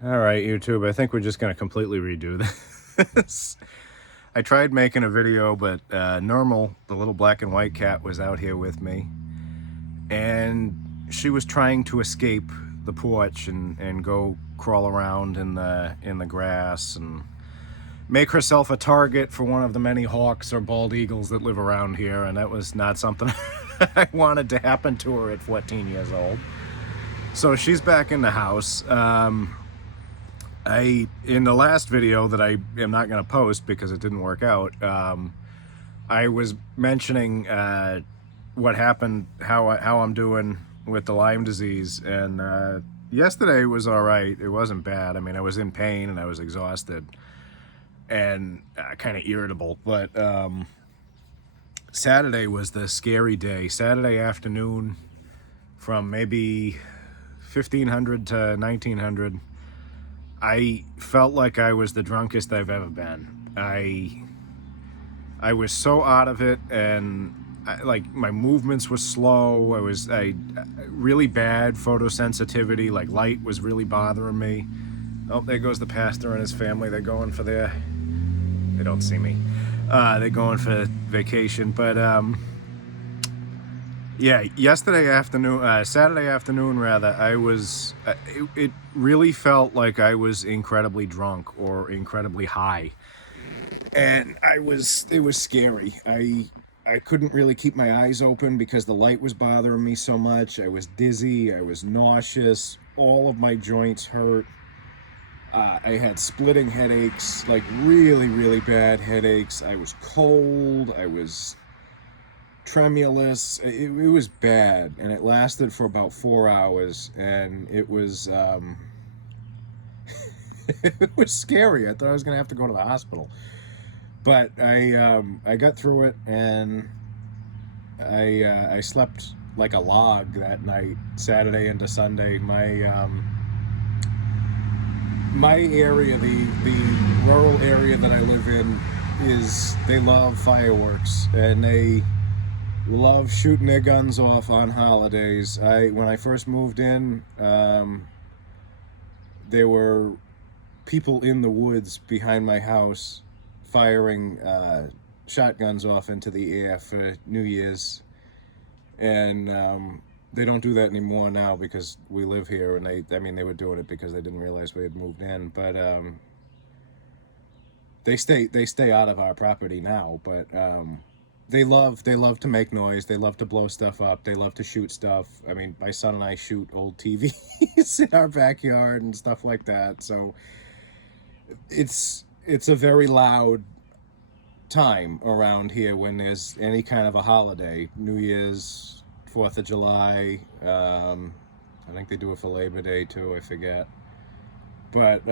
All right, YouTube, I think we're just going to completely redo this. I tried making a video, but Normal, the little black and white cat, was out here with me. And she was trying to escape the porch and go crawl around in the grass and make herself a target for one of the many hawks or bald eagles that live around here. And that was not something I wanted to happen to her at 14 years old. So she's back in the house. In the last video that I am not going to post because it didn't work out, I was mentioning what happened, how I'm doing with the Lyme disease, and yesterday was all right. It wasn't bad. I mean, I was in pain and I was exhausted and kind of irritable, but Saturday was the scary day. Saturday afternoon from maybe 1500 to 1900, I felt like I was the drunkest I've ever been. I was so out of it, and like my movements were slow. I really bad photosensitivity. Like light was really bothering me. Oh, there goes the pastor and his family. They don't see me. They're going for vacation, but yeah, Saturday afternoon rather, I was, it really felt like I was incredibly drunk or incredibly high. And it was scary. I couldn't really keep my eyes open because the light was bothering me so much. I was dizzy, I was nauseous, all of my joints hurt. I had splitting headaches, like really, really bad headaches. I was cold, I was tremulous. It was bad, and it lasted for about 4 hours, and it was it was scary. I thought I was gonna have to go to the hospital, but I got through it, and I slept like a log that night, Saturday into Sunday. My area, the rural area that I live in, they love fireworks, and they love shooting their guns off on holidays. When I first moved in, there were people in the woods behind my house firing shotguns off into the air for New Year's, and they don't do that anymore now because we live here, and they were doing it because they didn't realize we had moved in, but they stay out of our property now, but they love to make noise. They love to blow stuff up. They love to shoot stuff. I mean, my son and I shoot old TVs in our backyard and stuff like that. So it's a very loud time around here when there's any kind of a holiday. New Year's, 4th of July. I think they do it for Labor Day too. I forget. But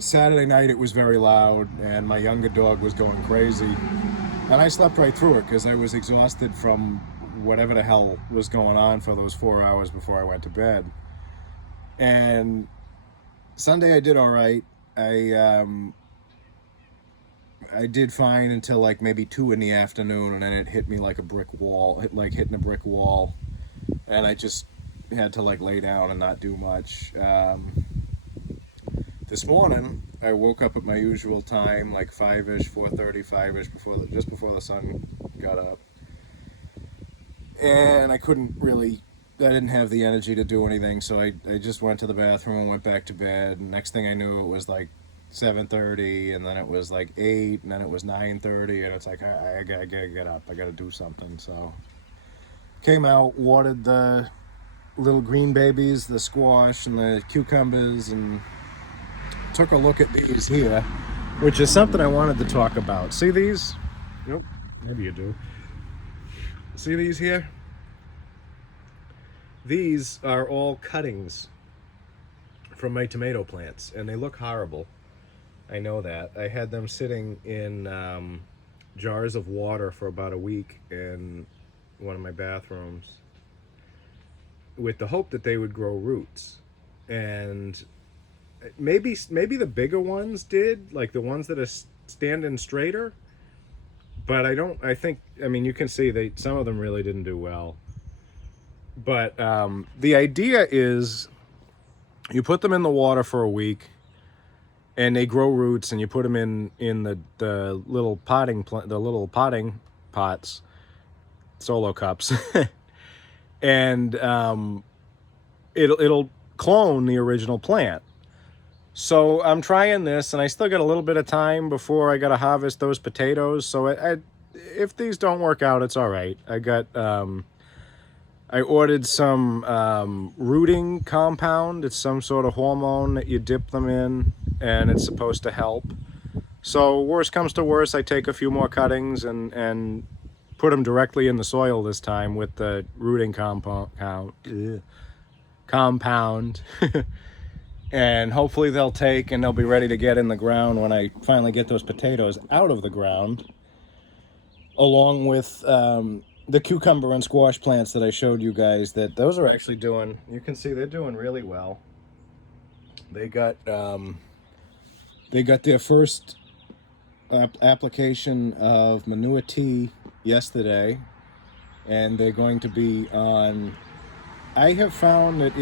Saturday night it was very loud, and my younger dog was going crazy, and I slept right through it because I was exhausted from whatever the hell was going on for those 4 hours before I went to bed. And Sunday I did all right. I did fine until like maybe 2 in the afternoon, and then it hit me like a brick wall, hitting a brick wall, and I just had to like lay down and not do much. This morning, I woke up at my usual time, like 5-ish, 4:30, 5-ish, just before the sun got up. And I didn't have the energy to do anything, so I just went to the bathroom and went back to bed. And next thing I knew, it was like 7:30, and then it was like 8, and then it was 9:30, and it's like, I gotta get up, I gotta do something. So came out, watered the little green babies, the squash and the cucumbers, and took a look at these here, which is something I wanted to talk about. See these? Nope, maybe you do. See these here? These are all cuttings from my tomato plants, and they look horrible. I know that. I had them sitting in jars of water for about a week in one of my bathrooms with the hope that they would grow roots. And maybe the bigger ones did, like the ones that are standing straighter, but I think, you can see some of them really didn't do well. But the idea is You put them in the water for a week, and they grow roots, and you put them in the little potting pots, solo cups, and it'll clone the original plant. So I'm trying this, and I still got a little bit of time before I got to harvest those potatoes. So if these don't work out, it's all right. I ordered some rooting compound. It's some sort of hormone that you dip them in, and it's supposed to help. So worst comes to worst, I take a few more cuttings and put them directly in the soil this time with the rooting compound. And hopefully they'll take, and they'll be ready to get in the ground when I finally get those potatoes out of the ground, along with the cucumber and squash plants that I showed you guys. That those are actually doing, you can see they're doing really well. They got their first application of manure tea yesterday, and they're going to be on. I have found that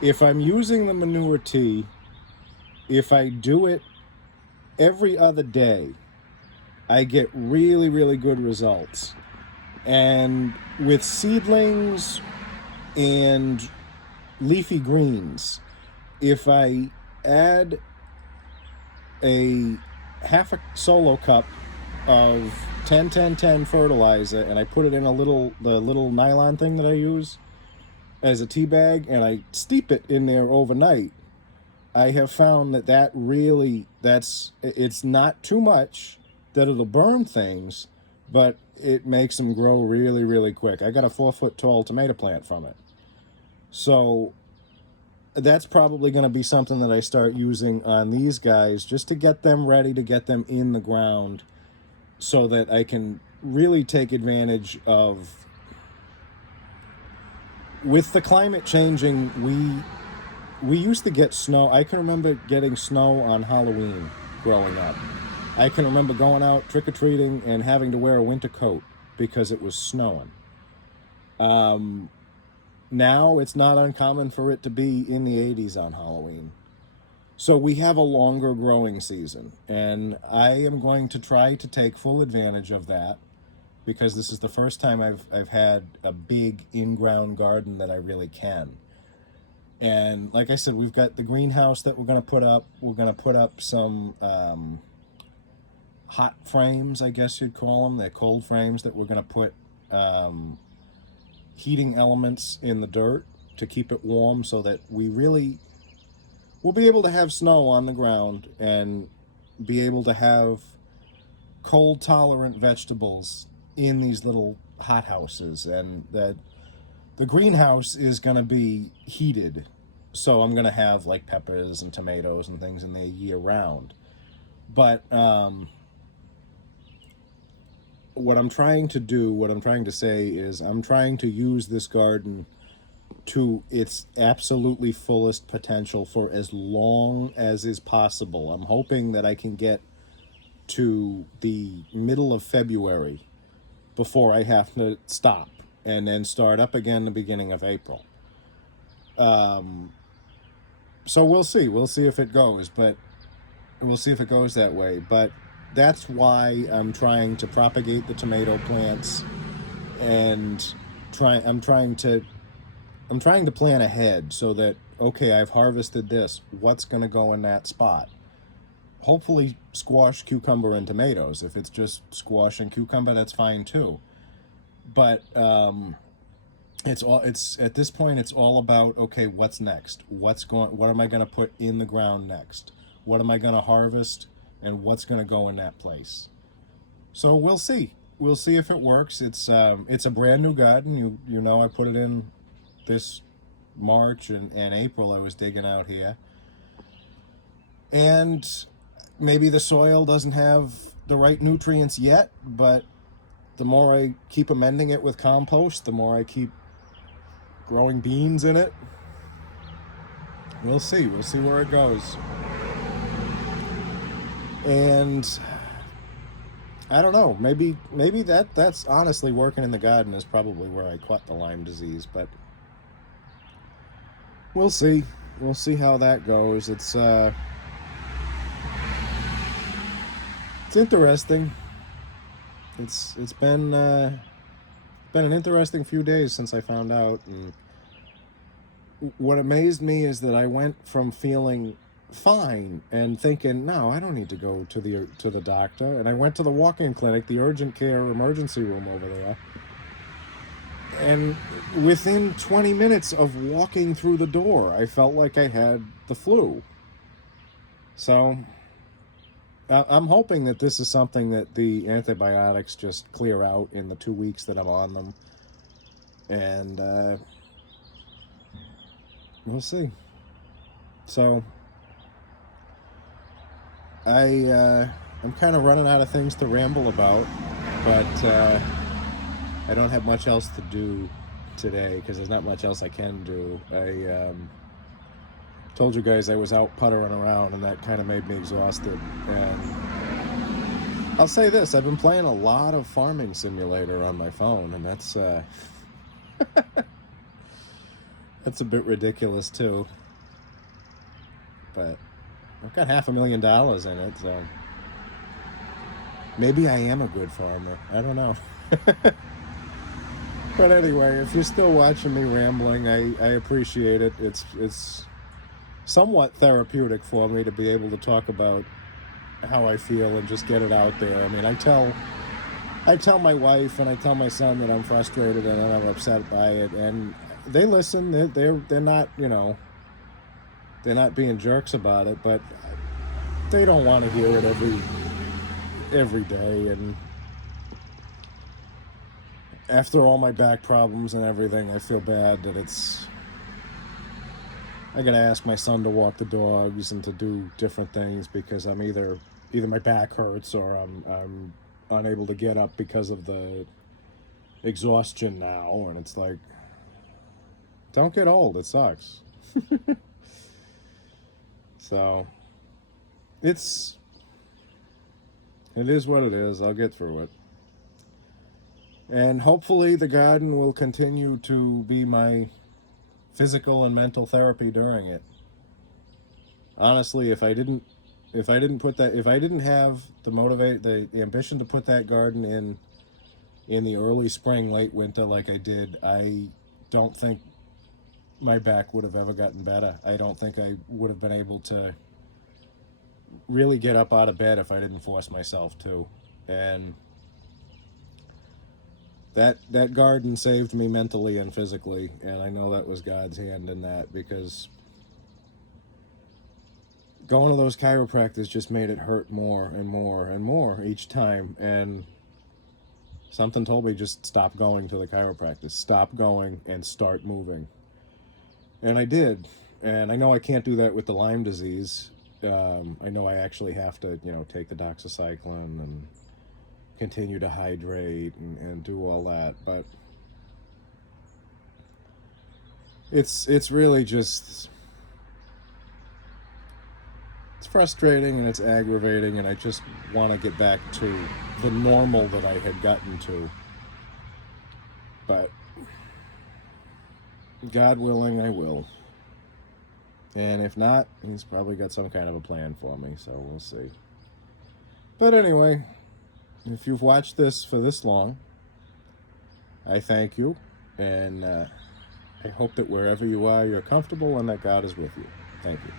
if I'm using the manure tea, if I do it every other day, I get really, really good results. And with seedlings and leafy greens, if I add a half a solo cup of 10-10-10 fertilizer, and I put it in the little nylon thing that I use as a tea bag, and I steep it in there overnight, I have found that really, it's not too much that it'll burn things, but it makes them grow really, really quick. I got a 4-foot tall tomato plant from it. So that's probably going to be something that I start using on these guys, just to get them ready, to get them in the ground, so that I can really take advantage of. With the climate changing, we used to get snow. I can remember getting snow on Halloween growing up. I can remember going out trick-or-treating and having to wear a winter coat because it was snowing. Now it's not uncommon for it to be in the 80s on Halloween. So we have a longer growing season, and I am going to try to take full advantage of that, because this is the first time I've had a big in-ground garden that I really can. And like I said, we've got the greenhouse that we're going to put up. We're going to put up some hot frames, I guess you'd call them. They're cold frames that we're going to put heating elements in the dirt to keep it warm, so that we'll be able to have snow on the ground and be able to have cold tolerant vegetables in these little hot houses. And that the greenhouse is going to be heated, so I'm going to have like peppers and tomatoes and things in there year round. But what I'm trying to say is, I'm trying to use this garden to its absolutely fullest potential for as long as is possible. I'm hoping that I can get to the middle of February before I have to stop and then start up again the beginning of April. So we'll see if it goes, but we'll see if it goes that way. But that's why I'm trying to propagate the tomato plants, and I'm trying to plan ahead, so that, okay, I've harvested this, what's going to go in that spot? Hopefully squash, cucumber, and tomatoes. If it's just squash and cucumber, that's fine too. But it's at this point, it's all about, okay, what's next? What am I going to put in the ground next? What am I going to harvest, and what's going to go in that place? So we'll see if it works. It's a brand new garden. You know, I put it in this March and April. I was digging out here, and maybe the soil doesn't have the right nutrients yet, but the more I keep amending it with compost, the more I keep growing beans in it. We'll see where it goes. And I don't know, maybe that's honestly, working in the garden is probably where I caught the Lyme disease, but we'll see. we'll see how that goes. It's interesting. It's been an interesting few days since I found out, and what amazed me is that I went from feeling fine and thinking, no, I don't need to go to the doctor, and I went to the walk-in clinic, the urgent care emergency room over there, and within 20 minutes of walking through the door, I felt like I had the flu. So I'm hoping that this is something that the antibiotics just clear out in the 2 weeks that I'm on them, and we'll see. So I'm kind of running out of things to ramble about, but I don't have much else to do today because there's not much else I can do. I told you guys I was out puttering around, and that kind of made me exhausted. And I'll say this: I've been playing a lot of Farming Simulator on my phone, and that's that's a bit ridiculous too. But I've got $500,000 in it, so maybe I am a good farmer. I don't know. But anyway, if you're still watching me rambling, I appreciate it. It's somewhat therapeutic for me to be able to talk about how I feel and just get it out there. I mean, I tell my wife and I tell my son that I'm frustrated and that I'm upset by it, and they listen. They're not, they're not being jerks about it, but they don't want to hear it every day. And after all my back problems and everything, I feel bad that I gotta ask my son to walk the dogs and to do different things because I'm either my back hurts or I'm unable to get up because of the exhaustion now, and it's like, don't get old. It sucks. So it is what it is. I'll get through it. And hopefully the garden will continue to be my physical and mental therapy during it. Honestly, if I didn't have the ambition to put that garden in the early spring, late winter like I did, I don't think my back would have ever gotten better. I don't think I would have been able to really get up out of bed if I didn't force myself to. And that garden saved me mentally and physically, and I know that was God's hand in that, because going to those chiropractors just made it hurt more and more and more each time. And something told me, just stop going to the chiropractor. Stop going and start moving. And I did. And I know I can't do that with the Lyme disease. I know I actually have to, take the doxycycline and continue to hydrate and do all that. But it's really just, it's frustrating and it's aggravating, and I just want to get back to the normal that I had gotten to. But God willing, I will. And if not, he's probably got some kind of a plan for me, so we'll see. But anyway, if you've watched this for this long, I thank you, and I hope that wherever you are, you're comfortable and that God is with you. Thank you.